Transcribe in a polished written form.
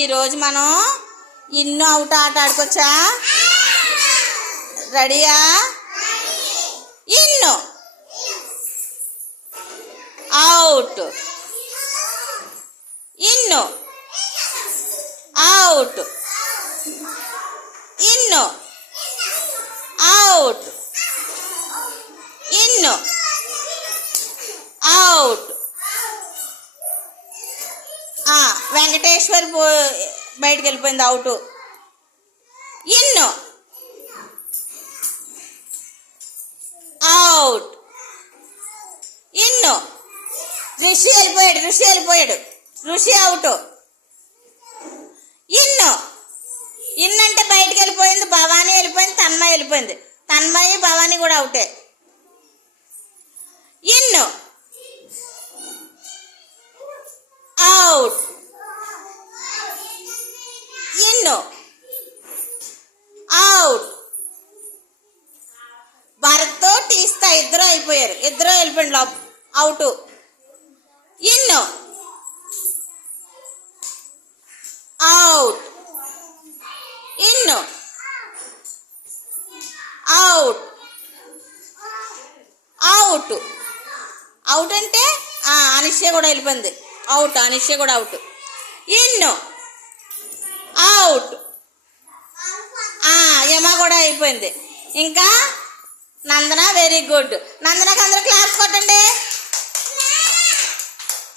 ఈరోజు మనం ఇన్ను అవుట్ ఆట ఆడుకోవచ్చా? రెడీయా? In out, in out, in out, in out. Venkateshwar బయటికి వెళ్ళిపోయింది, అవుట్. ఇన్ను అవుట్, ఇన్ను. ఋషి వెళ్ళిపోయాడు, ఋషి అవుట్. ఇన్ను ఇన్నంటే బయటికి వెళ్ళిపోయింది, భవానీ వెళ్ళిపోయింది, తన్మయ్య వెళ్ళిపోయింది. తన్మయ్య భవానీ కూడా అవుటే. ఇన్ను అవుట్, ఇన్ను అవుట్. భరత్తో టీస్తా ఇద్దరు అయిపోయారు, ఇద్దరు వెళ్ళిపోయింది, out. In out, in out, out. Out అంటే అనిశ్చయ కూడా వెళ్ళిపోయింది, అవుట్. అనిశ్చయ కూడా అవుట్. In out. యమ కూడా అయిపోయింది. ఇంకా నందన వెరీ గుడ్. నందనకి అందరూ క్లాప్స్ కొట్టండి.